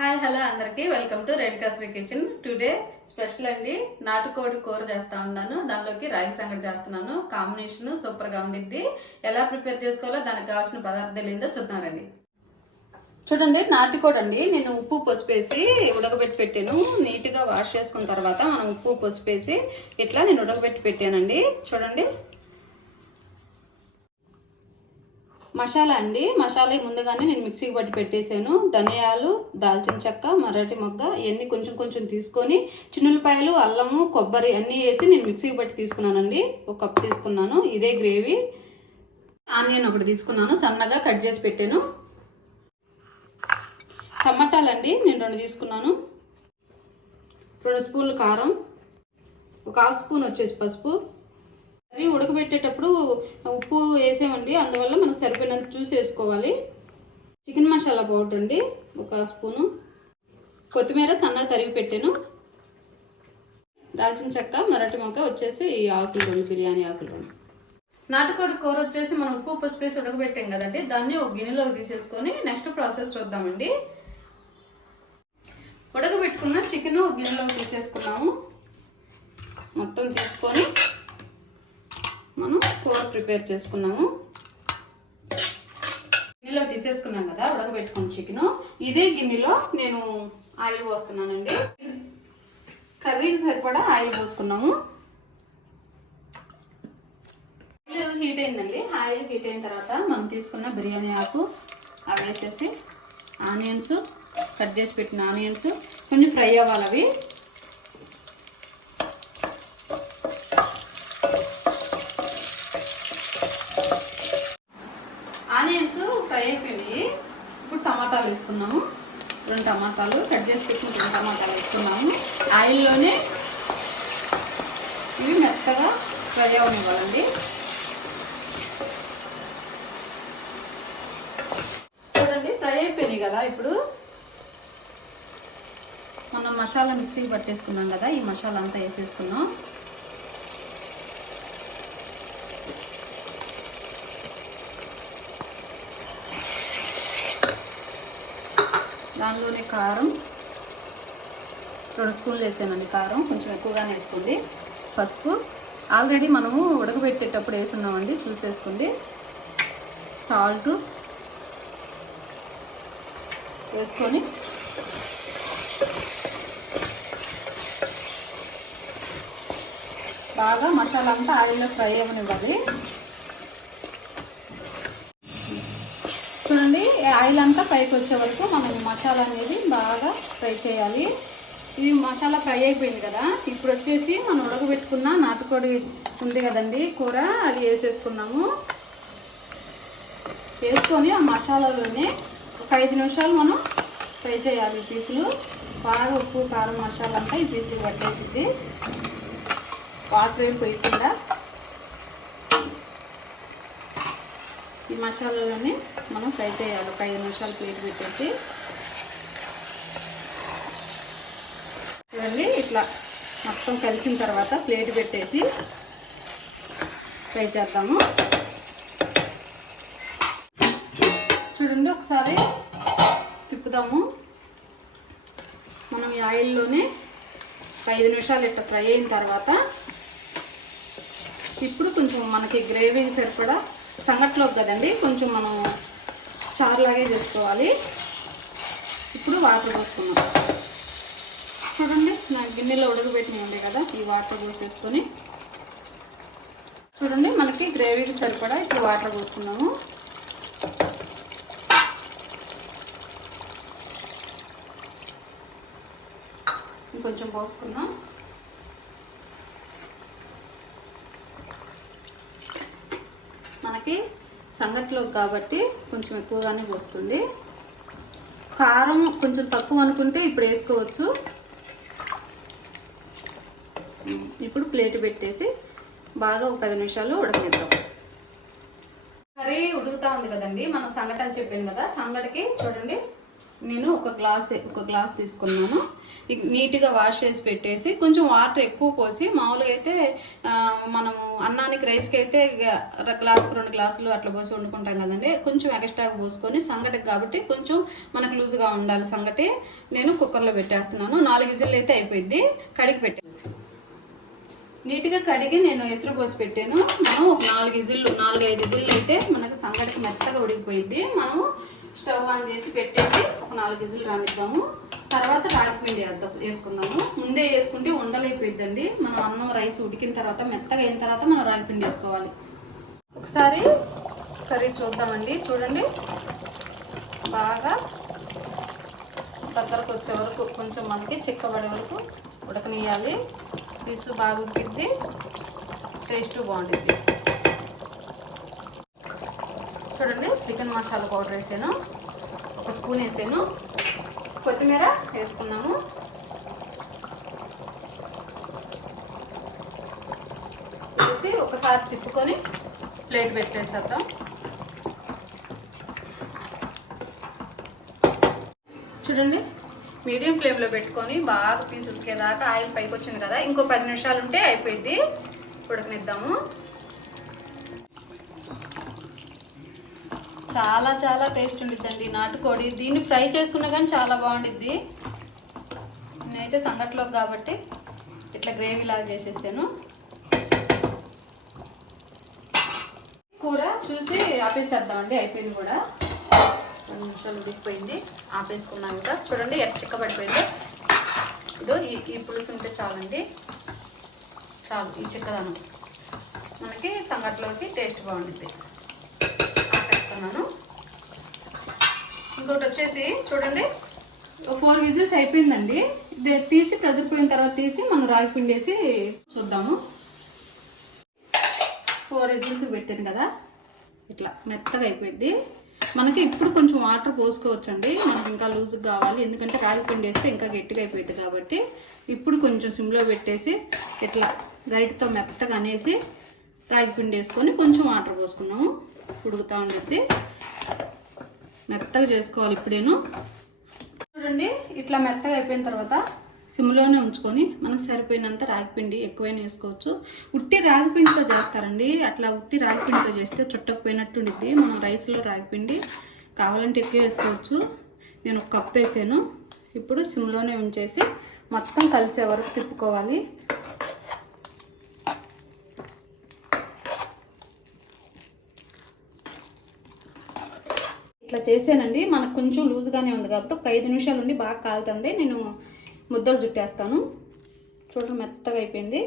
Hi hello అందరికీ. Welcome to red కసరీ kitchen. Today special అండి. నాటుకోడి కూర చేస్తా ఉన్నాను. దానిలోకి రాగి సంగటి చేస్తున్నాను. కాంబినేషన్ సూపర్గా ఉండిద్ది. ఎలా ప్రిపేర్ చేసుకోవాలో దానికి కావాల్సిన పదార్థాలు ఏందో చూద్దామండి చూడండి నాటుకోడి అండి. నేను ఉప్పు పసుపేసి ఉడకబెట్టి పెట్టాను. నీట్గా వాష్ చేసుకున్న తర్వాత మనం ఉప్పు పసుపేసి ఇట్లా నేను ఉడకబెట్టి పెట్టానండి. చూడండి. మసాలా అండి. మసాలా ముందుగానే నేను మిక్సీకి పట్టి పెట్టేశాను. ధనియాలు దాల్చిన చెక్క మరటి మొగ్గ ఇవన్నీ కొంచెం కొంచెం తీసుకొని చిన్నులపాయలు అల్లము కొబ్బరి అన్నీ వేసి నేను మిక్సీకి పట్టి తీసుకున్నానండి. ఒక కప్ తీసుకున్నాను. ఇదే గ్రేవీ. ఆనియన్ ఒకటి తీసుకున్నాను. సన్నగా కట్ చేసి పెట్టాను. టమాటాలండి. నేను రెండు తీసుకున్నాను. రెండు స్పూన్లు కారం. ఒక హాఫ్ స్పూన్ వచ్చేసి పసుపు. కర్రీ ఉడకబెట్టేటప్పుడు ఉప్పు వేసామండి అందువల్ల మనకు సరిపోయినంత చూసి వేసుకోవాలి. చికెన్ మసాలా పౌడర్ అండి ఒక స్పూను. కొత్తిమీర సన్నగా తరిగి పెట్టాను. దాల్చిన చెక్క మరటి మొక్క వచ్చేసి ఈ ఆకులు రెండు బిర్యానీ ఆకులు రెండు నాటుకోడి కూర వచ్చేసి మనం ఉప్పు పసుపు వేసి ఉడకబెట్టాం కదండి. దాన్ని ఒక గిన్నెలోకి తీసేసుకొని నెక్స్ట్ ప్రాసెస్ చూద్దామండి. ఉడకబెట్టుకున్న చికెన్ ఒక గిన్నెలోకి తీసేసుకున్నాము. మొత్తం తీసుకొని మనం కూర ప్రిపేర్ చేసుకున్నాము. గిన్నెలో తీసేసుకున్నాం కదా ఉడకబెట్టుకున్న చికెన్. ఇదే గిన్నెలో నేను ఆయిల్ పోస్తున్నానండి. కర్రీకి సరిపడా ఆయిల్ పోసుకున్నాము. ఆయిల్ హీట్ అయిందండి. ఆయిల్ హీట్ అయిన తర్వాత మనం తీసుకున్న బిర్యానీ ఆకు అవి వేసేసి ఆనియన్స్ కట్ చేసి పెట్టిన ఆనియన్స్ కొంచెం ఫ్రై అవ్వాలి అవి ఆనియన్స్ ఫ్రై అయిపోయినాయి ఇప్పుడు టమాటాలు వేసుకున్నాము రెండు టమాటాలు కట్ చేసి పెట్టిన టమాటాలు వేసుకున్నాము. ఆయిల్లోనే ఇవి మెత్తగా ఫ్రై అవనివ్వాలండి. చూడండి ఫ్రై అయిపోయినాయి కదా ఇప్పుడు. మనం మసాలా మిక్సీకి పట్టేసుకున్నాం కదా ఈ మసాలా అంతా వేసేసుకున్నాం. అందులోనే కారం రెండు స్పూన్లు వేసానండి కారం కొంచెం ఎక్కువగానే వేసుకోండి. పసుపు ఆల్రెడీ మనము ఉడకబెట్టేటప్పుడు వేసున్నామండి చూసేసుకోండి. సాల్ట్ వేసుకొని బాగా మసాలా అంతా ఆయిల్లో ఫ్రై అవ్వనివ్వాలి చూడండి ఈ ఆయిల్ అంతా పైకి వచ్చే వరకు మనం మసాలా అనేది బాగా ఫ్రై చేయాలి. ఇది మసాలా ఫ్రై అయిపోయింది కదా. ఇప్పుడు వచ్చేసి మనం ఉడకబెట్టుకున్న నాటుకోడి ఉంది కదండి కూర అది వేసేసుకున్నాము. వేసుకొని ఆ మసాలాలోనే ఒక ఐదు నిమిషాలు మనం ఫ్రై చేయాలి ఈ పీసులు. బాగా ఉప్పు కారం మసాలా అంతా ఈ పీసులు పట్టేసింది. వాటర్ ఏం పోయకుండా ఈ మసాలాలోనే మనం ఫ్రై చేయాలి. ఒక ఐదు నిమిషాలు ప్లేట్ పెట్టేసి. చూడండి ఇట్లా మొత్తం కలిసిన తర్వాత ప్లేట్ పెట్టేసి ఫ్రై చేద్దాము. చూడండి ఒకసారి తిప్పుదాము. మనం ఈ ఆయిల్లోనే ఐదు నిమిషాలు ఇట్లా ఫ్రై అయిన తర్వాత ఇప్పుడు కొంచెం మనకి గ్రేవీ సరిపడా సంగట్లోకి కదండి కొంచెం మనం చారులాగే చేసుకోవాలి. ఇప్పుడు వాటర్ పోసుకున్నాం చూడండి నా గిన్నెలో ఉడకబెట్టినవి ఉండే కదా ఈ వాటర్ పోసేసుకొని. చూడండి మనకి గ్రేవీకి సరిపడా ఇప్పుడు వాటర్ పోసుకున్నాము. ఇంకొంచెం పోసుకున్నాం మనకి సంగట్లో కాబట్టి కొంచెం ఎక్కువగానే పోసుకోండి కారం కొంచెం తక్కువ అనుకుంటే ఇప్పుడు వేసుకోవచ్చు. ఇప్పుడు ప్లేట్ పెట్టేసి బాగా ఒక పది నిమిషాలు ఉడకనిద్దాం. కర్రీ ఉడుకుతా ఉంది కదండి మనం సంగటి అని చెప్పాను కదా సంగటికి చూడండి. నేను ఒక గ్లాస్ ఒక గ్లాస్ తీసుకున్నాను. నీట్గా వాష్ చేసి పెట్టేసి కొంచెం వాటర్ ఎక్కువ పోసి మామూలుగా అయితే మనము అన్నానికి రైస్కి అయితే ఇక గ్లాసుకు రెండు గ్లాసులు అట్లా పోసి వండుకుంటాం కదండి. కొంచెం ఎక్స్ట్రాగా పోసుకొని సంగటికి కాబట్టి కొంచెం మనకు లూజ్గా ఉండాలి సంగటి నేను కుక్కర్లో పెట్టేస్తున్నాను. నాలుగు విజిల్లు అయితే అయిపోయింది కడిగి పెట్టాను నీట్గా కడిగి నేను ఎసురు పోసి పెట్టాను. మనం ఒక నాలుగు ఇజిల్లు నాలుగు ఐదు ఇజిల్లు అయితే మనకు సంగటికి మెత్తగా ఉడికిపోయింది మనం స్టవ్ ఆన్ చేసి పెట్టేసి ఒక నాలుగు ఇజిల్లు రానిద్దాము. తర్వాత రాగిపిండి వేద్దాం వేసుకుందాము. ముందే వేసుకుంటే ఉండలైపోయిద్దండి. మనం అన్నం రైస్ ఉడికిన తర్వాత మెత్తగా అయిన తర్వాత మనం రాగిపిండి వేసుకోవాలి. ఒకసారి కర్రీ చూద్దామండి. చూడండి. బాగా దగ్గరకు వచ్చే వరకు కొంచెం మనకి చిక్కబడే వరకు ఉడకనియాలి పీసు బాగా ఉడికిద్ది. టేస్ట్ బాగుంటుంది చూడండి చికెన్ మసాలా పౌడర్ వేసాను ఒక స్పూన్ వేసాను. కొత్తిమీర వేసుకున్నాము. వేసి ఒకసారి తిప్పుకొని ప్లేట్ పెట్టేసేద్దాం. చూడండి మీడియం ఫ్లేమ్లో పెట్టుకొని బాగా పీస్ ఉడికేదాకా ఆయిల్ పైకి వచ్చింది కదా ఇంకో పది నిమిషాలు ఉంటే అయిపోయింది ఉడకనిద్దాము. చాలా చాలా టేస్ట్ ఉండిద్దండి నాటుకోడి. దీన్ని ఫ్రై చేసుకున్నా కానీ చాలా బాగుండిద్ది. నేనైతే సంగట్లోకి కాబట్టి ఇట్లా గ్రేవీ లాగా చేసేసాను. కూర చూసి ఆపేసేద్దామండి అయిపోయింది కూడా. కొంచెం నిమిషాలు దిగిపోయింది ఆపేసుకున్నాం ఇంకా. చూడండి ఎట్ చిక్కబడిపోయింది ఇదో ఈ ఈ పులుసు ఉంటే చాలండి. చాలు ఈ చిక్కదనం. మనకి సంగట్లోకి టేస్ట్ బాగుంటుంది ఇంకోటి వచ్చేసి చూడండి. ఫోర్ విజిల్స్ అయిపోయిందండి. తీసి ప్రెజర్ పోయిన తర్వాత తీసి మనం రాగి పిండి వేసి చూద్దాము. ఫోర్ విజిల్స్ పెట్టాను కదా. ఇట్లా మెత్తగా అయిపోయింది. మనకి ఇప్పుడు కొంచెం వాటర్ పోసుకోవచ్చండి. మనకి ఇంకా లూజ్గా కావాలి. ఎందుకంటే రాగి పిండి వేస్తే ఇంకా గట్టిగా అయిపోయింది కాబట్టి ఇప్పుడు కొంచెం సిమ్లో పెట్టేసి ఇట్లా గరిటతో మెత్తగా అనేసి రాగి పిండి వేసుకొని కొంచెం వాటర్ పోసుకున్నాము. ఉడుకుతూ ఉండేది మెత్తగా చేసుకోవాలి ఇప్పుడేను. చూడండి ఇట్లా మెత్తగా అయిపోయిన తర్వాత సిమ్లోనే ఉంచుకొని మనకు సరిపోయినంత రాగిపిండి ఎక్కువైనా వేసుకోవచ్చు. ఉట్టి రాగిపిండితో చేస్తారండి. అట్లా ఉట్టి రాగిపిండితో చేస్తే చుట్టకపోయినట్టు ఉండిద్ది. మనం రైస్లో రాగిపిండి కావాలంటే ఎక్కువ వేసుకోవచ్చు. నేను ఒక కప్ వేసాను. ఇప్పుడు సిమ్లోనే ఉంచేసి మొత్తం కలిసే వరకు తిప్పుకోవాలి. ఇట్లా చేసానండి. మనకు కొంచెం లూజ్గానే ఉంది కాబట్టి ఒక ఐదు నిమిషాలు ఉండి బాగా కాలుతుంది. నేను ముద్దలు చుట్టేస్తాను. చూడండి మెత్తగా అయిపోయింది.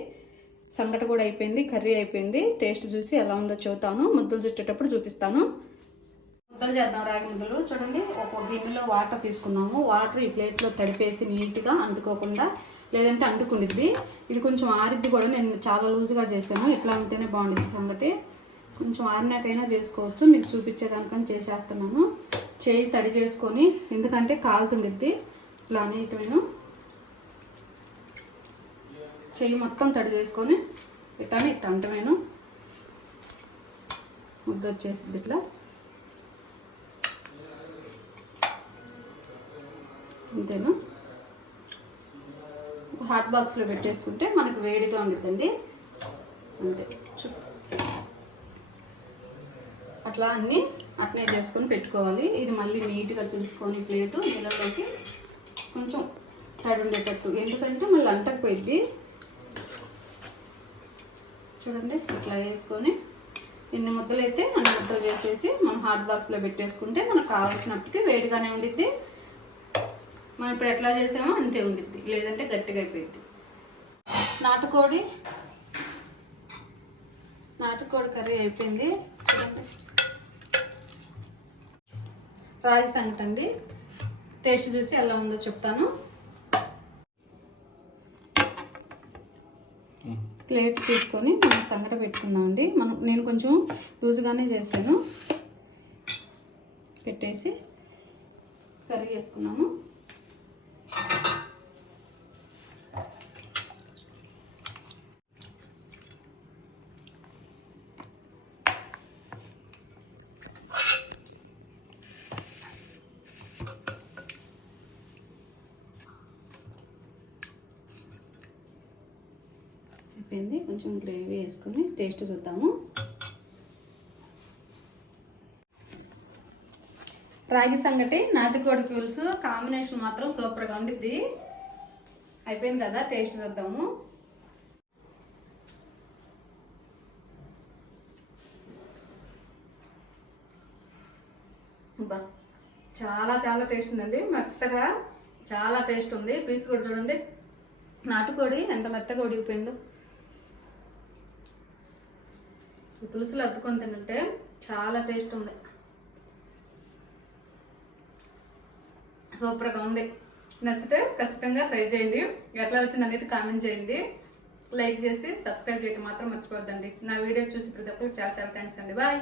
సంగట కూడా అయిపోయింది కర్రీ అయిపోయింది. టేస్ట్ చూసి ఎలా ఉందో చూస్తాను ముద్దలు చుట్టేటప్పుడు చూపిస్తాను. ముద్దలు చేద్దాం రాగి ముద్దలు. చూడండి ఒక గిన్నెలో వాటర్ తీసుకున్నాము. వాటర్ ఈ ప్లేట్లో తడిపేసి నీట్గా అంటుకోకుండా లేదంటే అంటుకుండిద్ది. ఇది కొంచెం ఆరిద్ది కూడా. నేను చాలా లూజ్గా చేశాను. ఇట్లా ఉంటేనే బాగుండిద్ది సంగటి. కొంచెం ఆరినాకైనా చేసుకోవచ్చు. మీకు చూపించేదానికని చేసేస్తున్నాను. చేయి తడి చేసుకొని ఎందుకంటే కాలుతుండిద్ది ఇట్లా అనేటమేను చెయ్యి మొత్తం తడి చేసుకొని ఇట్లానే ఇట్లా అంటమేను. ముద్ద వచ్చేసింది ఇట్లా. అంతేనా? హాట్ బాక్స్లో పెట్టేసుకుంటే మనకు వేడిగా ఉండిద్దండి. అంతే. చు- అట్లా అన్నీ అట్నే చేసుకొని పెట్టుకోవాలి. ఇది మళ్ళీ నీట్గా తుడుచుకొని ప్లేటు నీళ్ళలోకి కొంచెం తడి ఉండేటట్టు. ఎందుకంటే మళ్ళీ అంటకపోయిద్ది. చూడండి ఇట్లా వేసుకొని ఇన్ని ముద్దలు అయితే అన్ని ముద్దలు చేసేసి మనం హాట్ బాక్స్లో పెట్టేసుకుంటే మనకు కావాల్సినప్పటికి వేడిగానే ఉండిద్ది. మనం ఇప్పుడు ఎట్లా చేసామో అంతే ఉండిద్ది. లేదంటే గట్టిగా అయిపోయింది నాటుకోడి నాటుకోడి కర్రీ అయిపోయింది. చూడండి. రాగి సంగటి అండి. టేస్ట్ చూసి ఎలా ఉందో చెప్తాను. ప్లేట్ తీసుకొని మనం సంగట పెట్టుకుందామండి మనం నేను కొంచెం లూజ్గానే చేశాను. పెట్టేసి కర్రీ వేసుకున్నాము అయిపోయింది కొంచెం గ్రేవీ వేసుకొని టేస్ట్ చూద్దాము. రాగి సంగటి నాటుకోడి పులుసు కాంబినేషన్ మాత్రం సూపర్గా ఉండిద్ది. అయిపోయింది కదా టేస్ట్ చూద్దాము. బా చాలా చాలా టేస్ట్ ఉందండి. మెత్తగా చాలా టేస్ట్ ఉంది. పీస్ కూడా చూడండి. నాటుకోడి ఎంత మెత్తగా ఉడికిపోయిందో. ఈ పులుసులు అద్దుకొని తింటే చాలా టేస్ట్ ఉంది. సూపర్గా ఉంది. నచ్చితే ఖచ్చితంగా ట్రై చేయండి. ఎట్లా వచ్చింది అనేది కామెంట్ చేయండి. లైక్ చేసి సబ్స్క్రైబ్ చేయడం మాత్రం మర్చిపోద్దండి నా వీడియోస్ చూసి ప్రతి ఒక్కరికి చాలా చాలా థ్యాంక్స్ అండి. బాయ్